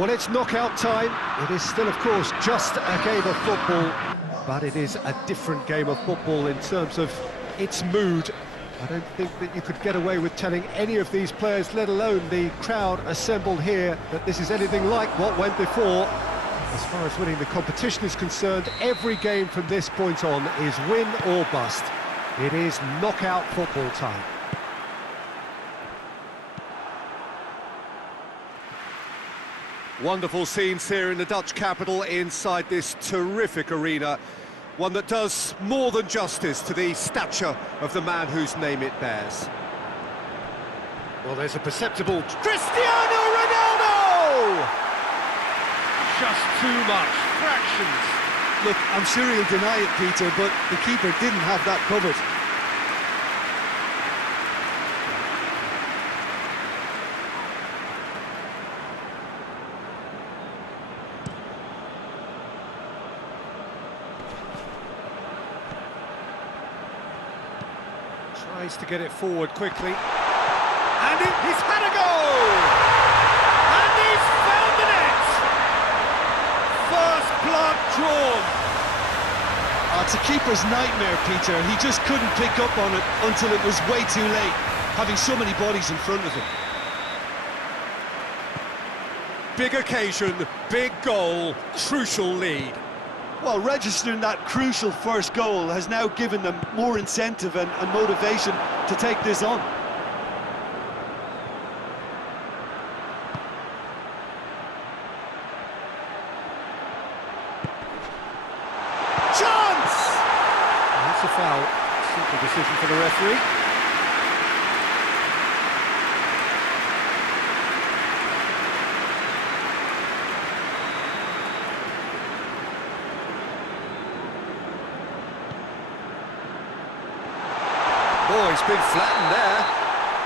Well, it's knockout time. It is still, of course, just a game of football, but it is a different game of football in terms of its mood. I don't think that you could get away with telling any of these players, let alone the crowd assembled here, that this is anything like what went before. As far as winning the competition is concerned, every game from this point on is win or bust. It is knockout football time. Wonderful scenes here in the Dutch capital inside this terrific arena. One that does more than justice to the stature of the man whose name it bears. Well, there's a perceptible Cristiano Ronaldo! Just too much, fractions. Look, I'm sure he'll deny it, Peter, but the keeper didn't have that covered. Tries to get it forward quickly. And he's had a go! And he's found the net! First blood drawn. Oh, it's a keeper's nightmare, Peter. He just couldn't pick up on it until it was way too late, having so many bodies in front of him. Big occasion, big goal, crucial lead. Well, registering that crucial first goal has now given them more incentive and motivation to take this on. Chance! That's a foul. Simple decision for the referee. Oh, he's been flattened there.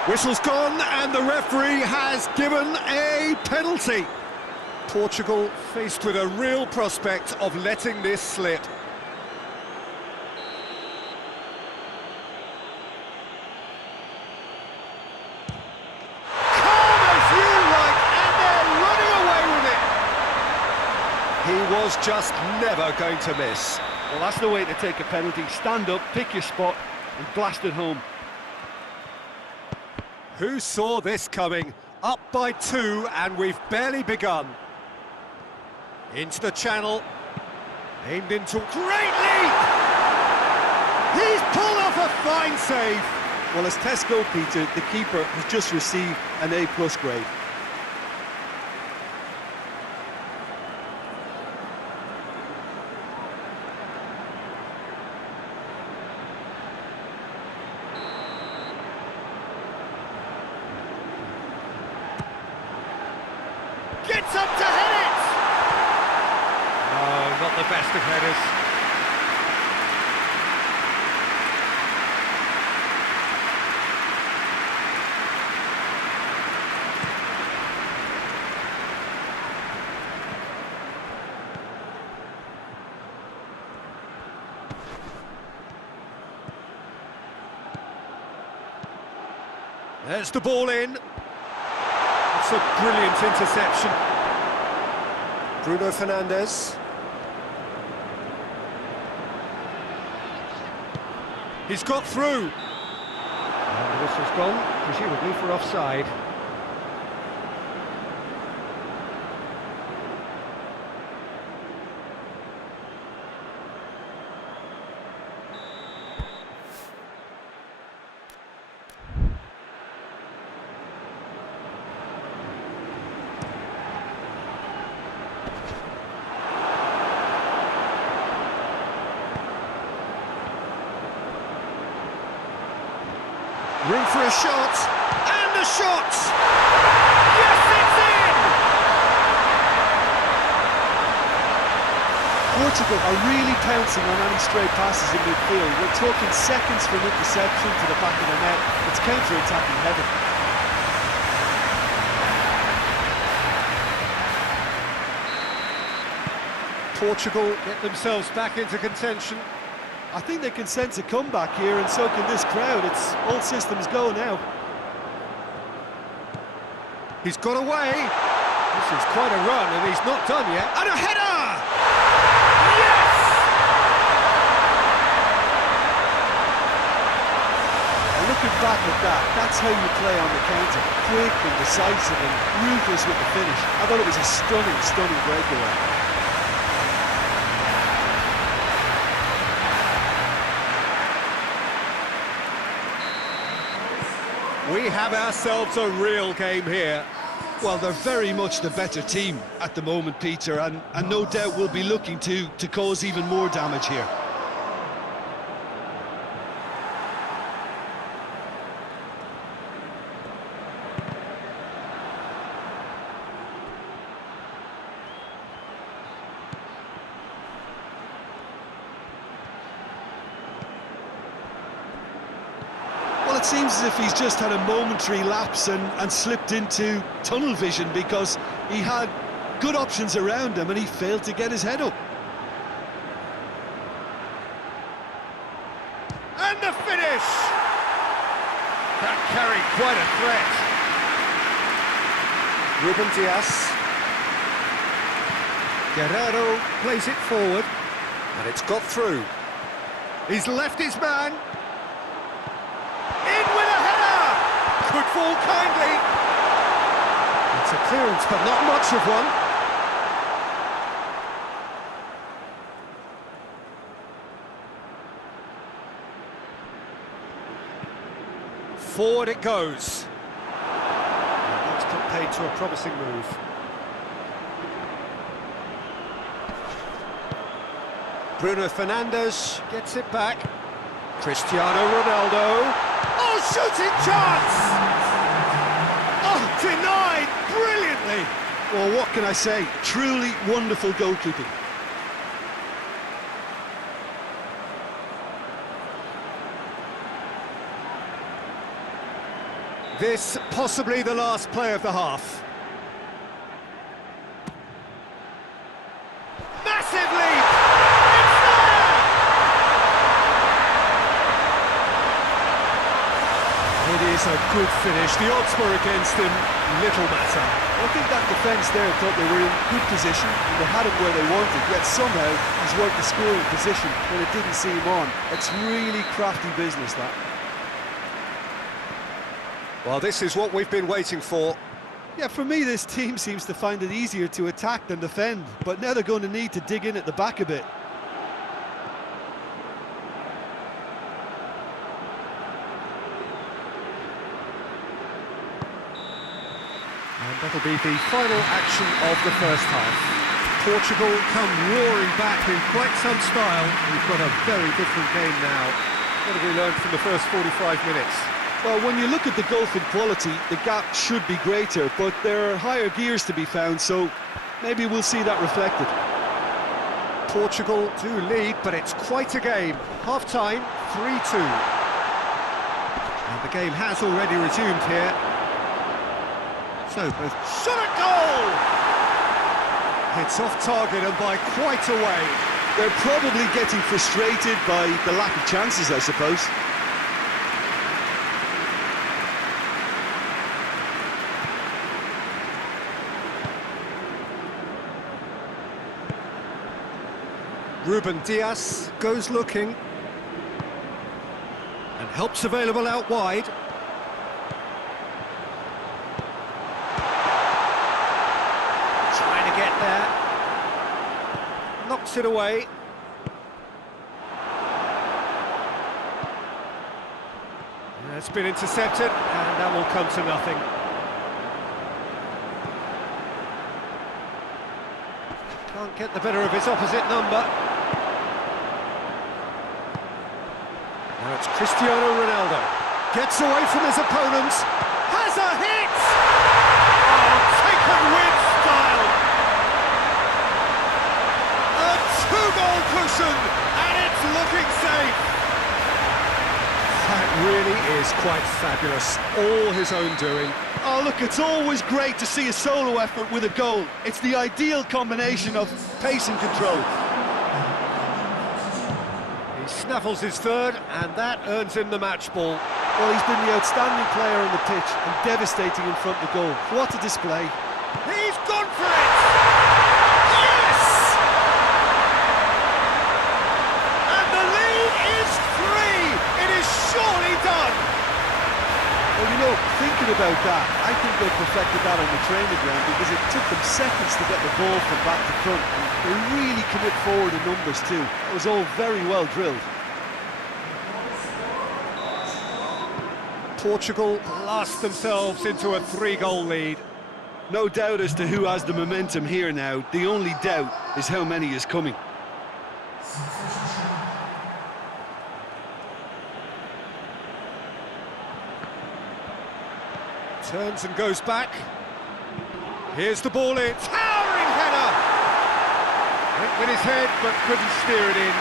Whistle's gone, and the referee has given a penalty. Portugal faced with a real prospect of letting this slip. Calm as you like, and they're running away with it. He was just never going to miss. Well, that's the way to take a penalty. Stand up, pick your spot, and blast it home. Who saw this coming? Up by 2, and we've barely begun. Into the channel. Aimed into... Great leap! He's pulled off a fine save. Well, as tests go, Peter, the keeper has just received an A+ grade. Gets up to head it! No, not the best of headers. There's the ball in. It's a brilliant interception. Bruno Fernandes. He's got through. And the whistle's gone, presumably for offside. Room for a shot, and a shot! Yes, it's in! Portugal are really pouncing on any stray passes in midfield. We're talking seconds from interception to the back of the net. It's counter-attacking heaven. Portugal get themselves back into contention. I think they can sense a comeback here, and so can this crowd. It's all systems go now. He's got away. This is quite a run, and he's not done yet. And a header! Yes! And looking back at that, that's how you play on the counter. Quick and decisive and ruthless with the finish. I thought it was a stunning, stunning breakaway. We have ourselves a real game here. Well, they're very much the better team at the moment, Peter, and no doubt will be looking to cause even more damage here. Well, it seems as if he's just had a momentary lapse and slipped into tunnel vision, because he had good options around him and he failed to get his head up. And the finish! That carried quite a threat. Ruben Dias. Guerrero plays it forward, and it's got through. He's left his man. In with a header! Could fall kindly. It's a clearance, but not much of one. Forward it goes. And that's got paid to a promising move. Bruno Fernandes gets it back. Cristiano Ronaldo. Oh, shooting chance! Oh, denied brilliantly. Well, what can I say? Truly wonderful goalkeeping. This possibly the last play of the half. Massive leap! It's there! It is a good finish. The odds were against him, little matter. I think that defence there thought they were in good position and they had him where they wanted, yet somehow he's worked the scoring position when it didn't seem on. It's really crafty business, that. Well, this is what we've been waiting for. Yeah, for me, this team seems to find it easier to attack than defend, but now they're going to need to dig in at the back a bit. And that'll be the final action of the first half. Portugal come roaring back in quite some style. We've got a very different game now. What have we learned from the first 45 minutes? Well, when you look at the gulf in quality, the gap should be greater, but there are higher gears to be found, so maybe we'll see that reflected. Portugal do lead, but it's quite a game. Half-time, 3-2. And the game has already resumed here. So, both shot at goal! It's off target and by quite a way. They're probably getting frustrated by the lack of chances, I suppose. Ruben Dias goes looking and help's available out wide. Trying to get there, knocks it away. It's been intercepted and that will come to nothing. Can't get the better of his opposite number. Now it's Cristiano Ronaldo. Gets away from his opponents. Has a hit! Oh, taken with style! A two-goal cushion, and it's looking safe! That really is quite fabulous. All his own doing. Oh, look, it's always great to see a solo effort with a goal. It's the ideal combination of pace and control. He snaffles his third, and that earns him the match ball. Well, he's been the outstanding player on the pitch and devastating in front of the goal. What a display. He's gone for it! Yes! And the lead is 3! It is surely done! Well, you know, thinking about that, I think they perfected that on the training ground because it took them seconds to get the ball from back to front. And they really commit forward in numbers too. It was all very well drilled. Portugal blast themselves into a 3-goal lead. No doubt as to who has the momentum here now. The only doubt is how many is coming. Turns and goes back. Here's the ball in. Towering header! Went with his head, but couldn't steer it in.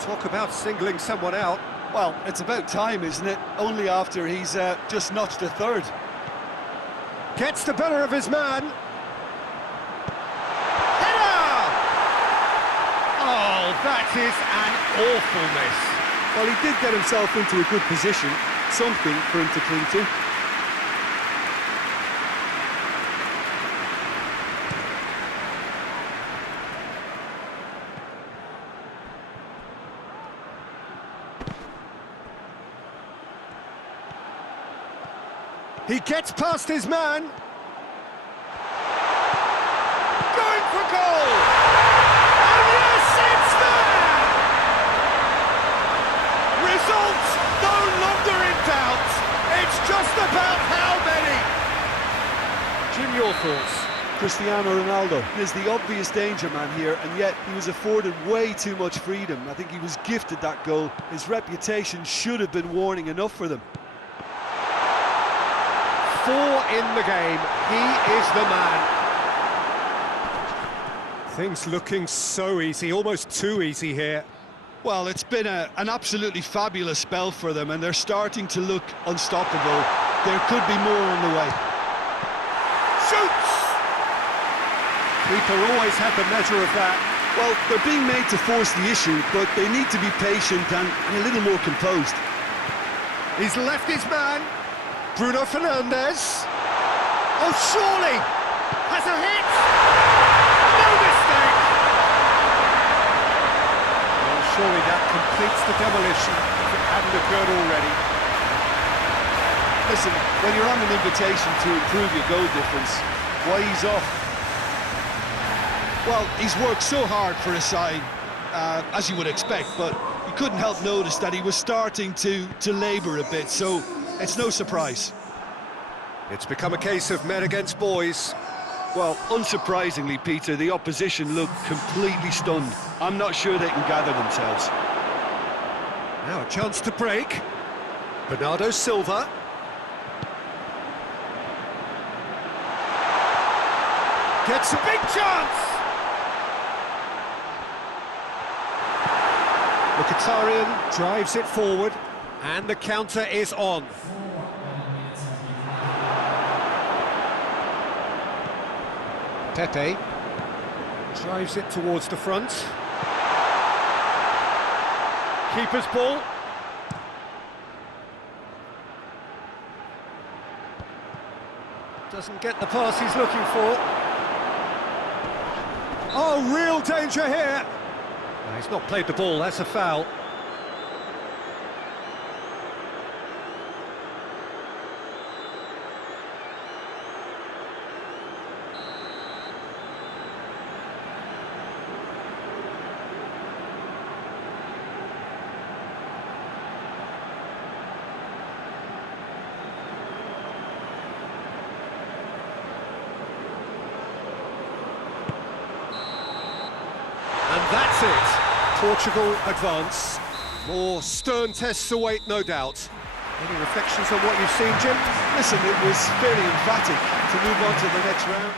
Talk about singling someone out. Well, it's about time, isn't it? Only after he's just notched a third. Gets the better of his man. Header! Oh, that is an awful miss. Well, he did get himself into a good position. Something for him to cling to. He gets past his man. Going for goal! And yes, it's there! Results no longer in doubt. It's just about how many. Jim, your thoughts? Cristiano Ronaldo is the obvious danger man here, and yet he was afforded way too much freedom. I think he was gifted that goal. His reputation should have been warning enough for them. 4 in the game, he is the man. Things looking so easy, almost too easy here. Well, it's been an absolutely fabulous spell for them, and they're starting to look unstoppable. There could be more on the way. Shoots! Keeper always had the measure of that. Well, they're being made to force the issue, but they need to be patient and a little more composed. He's left his man. Bruno Fernandes. Oh, surely! Has a hit! No mistake! Well, surely that completes the demolition if it hadn't occurred already. Listen, when you're on an invitation to improve your goal difference, why ease off? Well, he's worked so hard for his side, as you would expect, but you couldn't help notice that he was starting to labour a bit, so it's no surprise. It's become a case of men against boys. Well, unsurprisingly, Peter, the opposition look completely stunned. I'm not sure they can gather themselves. Now a chance to break. Bernardo Silva. Gets a big chance! Mkhitaryan drives it forward, and the counter is on. Pepe drives it towards the front. Keeper's ball. Doesn't get the pass he's looking for. Oh, real danger here. No, he's not played the ball, that's a foul. That's it. Portugal advance. More stern tests await, no doubt. Any reflections on what you've seen, Jim? Listen, it was fairly emphatic to move on to the next round.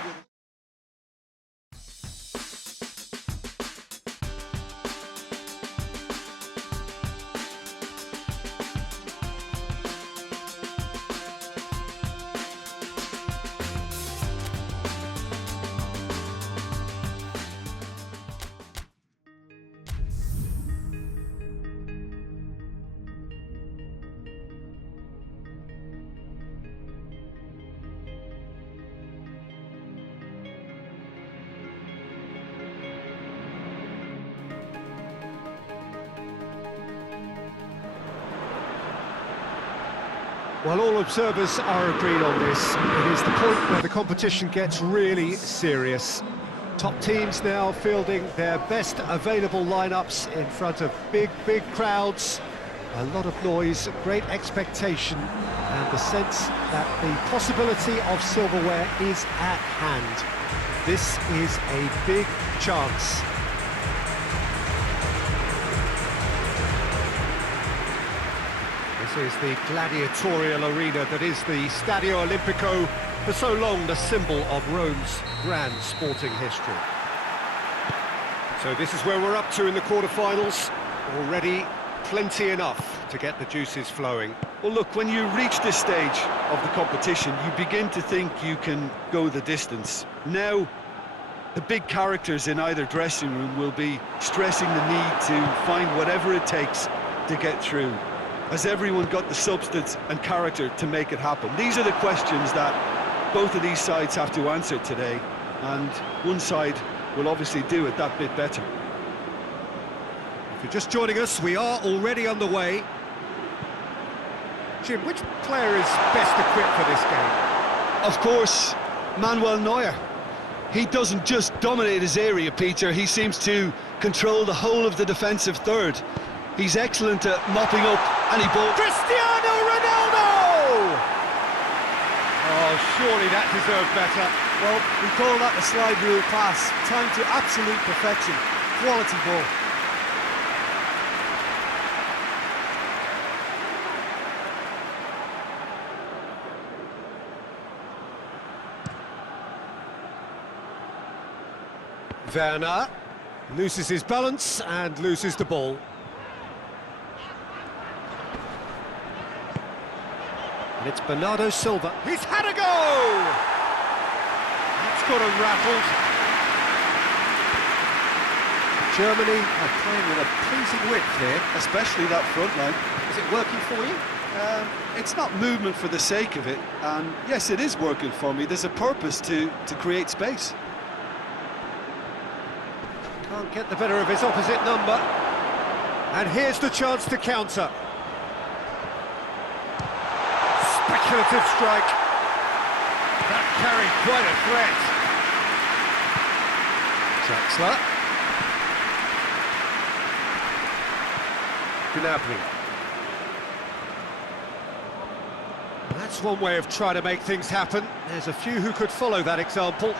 Well, all observers are agreed on this. It is the point where the competition gets really serious. Top teams now fielding their best available lineups in front of big crowds. A lot of noise, great expectation, and the sense that the possibility of silverware is at hand. This is a big chance. This is the gladiatorial arena that is the Stadio Olimpico, for so long the symbol of Rome's grand sporting history. So this is where we're up to in the quarter-finals. Already plenty enough to get the juices flowing. Well, look, when you reach this stage of the competition, you begin to think you can go the distance. Now, the big characters in either dressing room will be stressing the need to find whatever it takes to get through. Has everyone got the substance and character to make it happen? These are the questions that both of these sides have to answer today, and one side will obviously do it that bit better. If you're just joining us, we are already on the way. Jim, which player is best equipped for this game? Of course, Manuel Neuer. He doesn't just dominate his area, Peter, he seems to control the whole of the defensive third. He's excellent at mopping up any ball. Cristiano Ronaldo! Oh, surely that deserved better. Well, we call that a slide rule pass. Time to absolute perfection. Quality ball. Werner loses his balance and loses the ball. And it's Bernardo Silva. He's had a go! That's got him rattled. Germany are playing with a pleasing width here. Especially that front line. Is it working for you? It's not movement for the sake of it, and yes, it is working for me. There's a purpose to create space. Can't get the better of his opposite number. And here's the chance to counter. Speculative strike. That carried quite a threat. Draxler. Gnabry. That's one way of trying to make things happen. There's a few who could follow that example.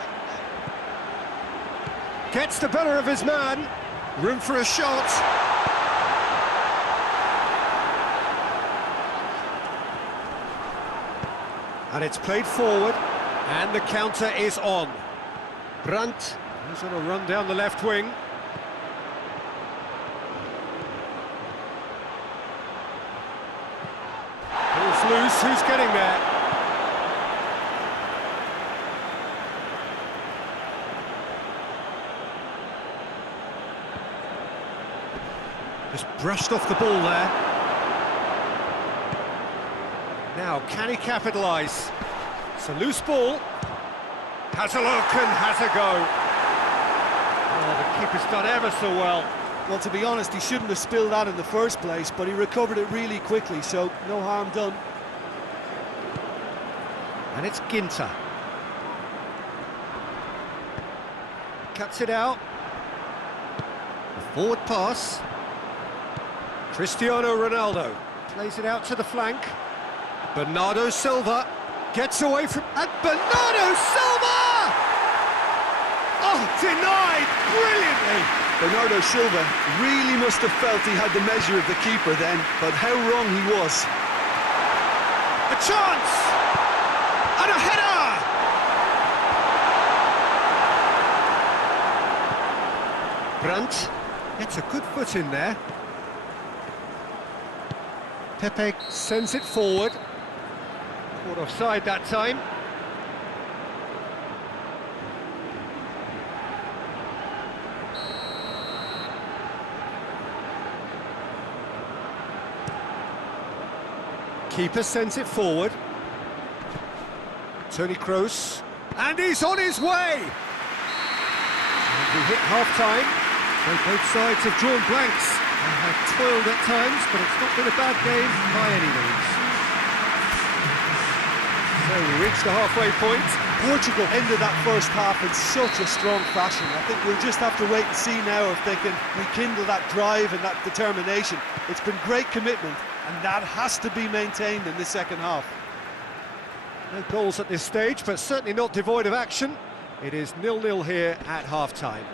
Gets the better of his man. Room for a shot. And it's played forward, and the counter is on. Brandt is on a run down the left wing. Ball's loose, who's getting there? Just brushed off the ball there. Now, can he capitalise? It's a loose ball. Has a look and has a go. Oh, the keeper's done ever so well. Well, to be honest, he shouldn't have spilled that in the first place, but he recovered it really quickly, so no harm done. And it's Ginter. Cuts it out. A forward pass. Cristiano Ronaldo plays it out to the flank. Bernardo Silva gets away from... And Bernardo Silva! Oh, denied brilliantly! Bernardo Silva really must have felt he had the measure of the keeper then, but how wrong he was. A chance! And a header! Brandt gets a good foot in there. Pepe sends it forward. Caught offside that time. Keeper sends it forward. Toni Kroos. And he's on his way! And we hit half-time. Both sides have drawn blanks. They have toiled at times, but it's not been a bad game by any means. So we reached the halfway point. Portugal ended that first half in such a strong fashion. I think we'll just have to wait and see now if they can rekindle that drive and that determination. It's been great commitment, and that has to be maintained in the second half. No goals at this stage, but certainly not devoid of action. It is 0-0 here at half-time.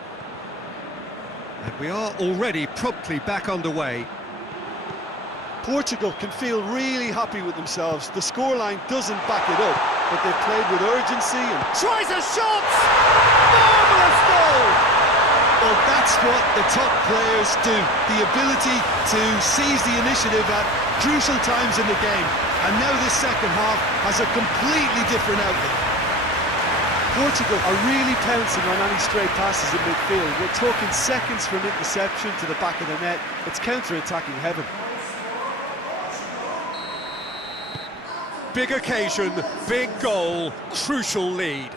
And we are already promptly back underway. Portugal can feel really happy with themselves. The scoreline doesn't back it up, but they've played with urgency and... Tries a shot! Marvellous goal! Well, that's what the top players do. The ability to seize the initiative at crucial times in the game. And now this second half has a completely different outlook. Portugal are really pouncing on any stray passes in midfield. We're talking seconds from interception to the back of the net. It's counter-attacking heaven. Big occasion, big goal, crucial lead.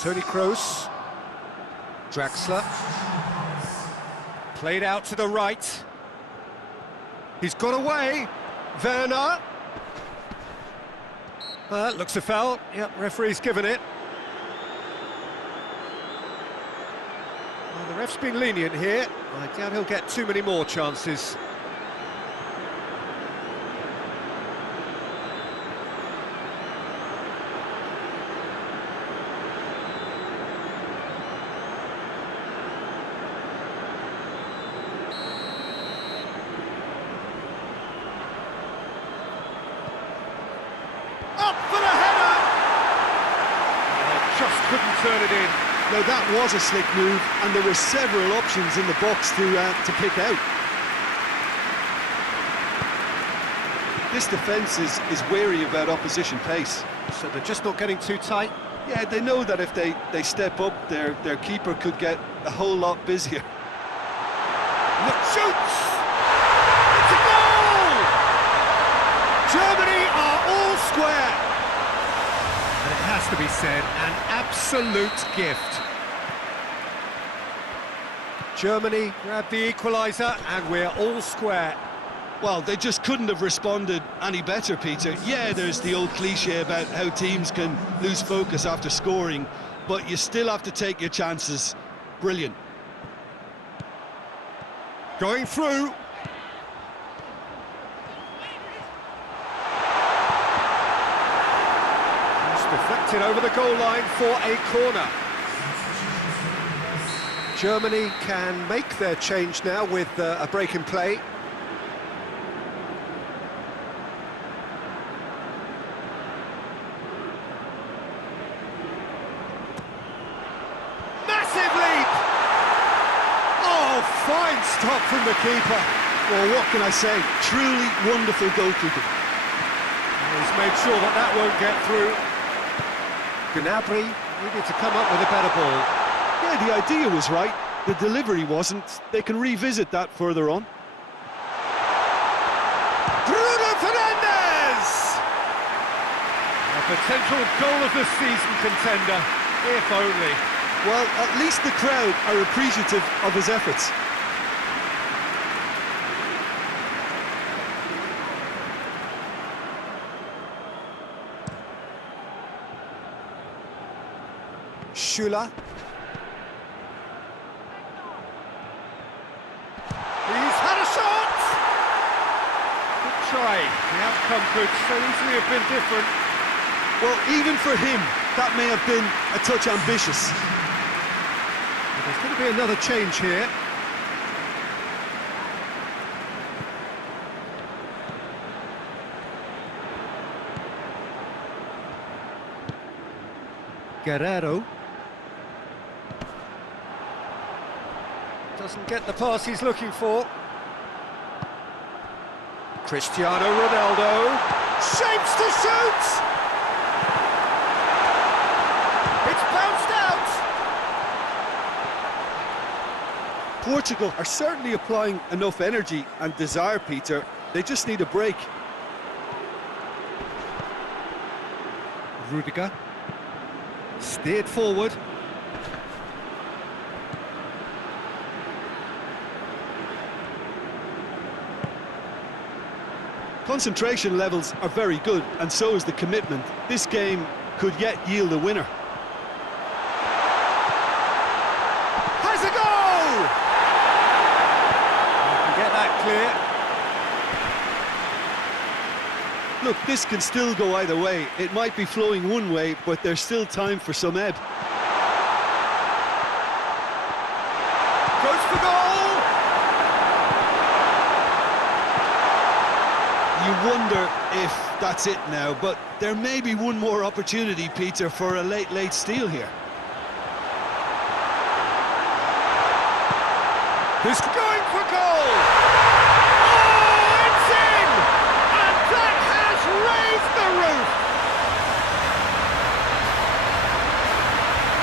Toni Kroos. Draxler. Played out to the right. He's got away. Werner. Looks a foul. Yep, referee's given it. Well, the ref's been lenient here. I doubt he'll get too many more chances. Up for the header! Oh, just couldn't turn it in. Now that was a slick move, and there were several options in the box to pick out. This defence is wary about opposition pace. So they're just not getting too tight? Yeah, they know that if they step up, their keeper could get a whole lot busier. Look, shoots! It's a goal! Germany are all square. And it has to be said, an absolute gift. Germany grabbed the equaliser, and we're all square. Well, they just couldn't have responded any better, Peter. Yeah, there's the old cliche about how teams can lose focus after scoring, but you still have to take your chances. Brilliant. Going through. Just deflected over the goal line for a corner. Germany can make their change now with a break in play. Fine stop from the keeper. Well, what can I say? Truly wonderful goalkeeping. He's made sure that won't get through. Gnabry needed to come up with a better ball. Yeah, the idea was right. The delivery wasn't. They can revisit that further on. Bruno Fernandes! A potential goal of the season contender, if only. Well, at least the crowd are appreciative of his efforts. Schüller. He's had a shot! Good try. The outcome could so easily have been different. Well, even for him, that may have been a touch ambitious. There's going to be another change here. Guerrero. Doesn't get the pass he's looking for. Cristiano Ronaldo. Shapes to shoot! It's bounced out! Portugal are certainly applying enough energy and desire, Peter. They just need a break. Rudiger. Steered forward. Concentration levels are very good, and so is the commitment. This game could yet yield a winner. Has a goal! You can get that clear. Look, this can still go either way. It might be flowing one way, but there's still time for some ebb. Goes for goal! You wonder if that's it now, but there may be one more opportunity, Peter, for a late steal here. Who's going for goal? Oh, it's in! And that has raised the roof!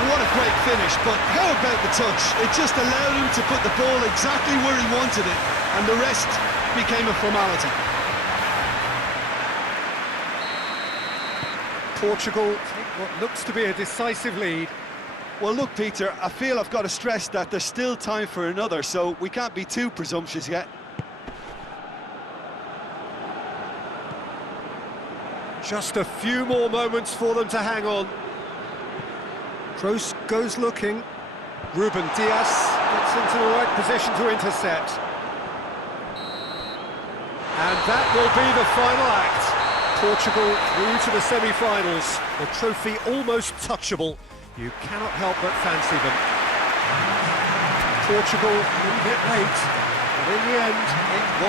What a great finish, but how about the touch? It just allowed him to put the ball exactly where he wanted it, and the rest became a formality. Portugal take what looks to be a decisive lead. Well, look, Peter, I feel I've got to stress that there's still time for another, so we can't be too presumptuous yet. Just a few more moments for them to hang on. Kroos goes looking. Ruben Diaz gets into the right position to intercept. And that will be the final act. Portugal through to the semi-finals. The trophy almost touchable. You cannot help but fancy them. Portugal a little bit late, but in the end, it was.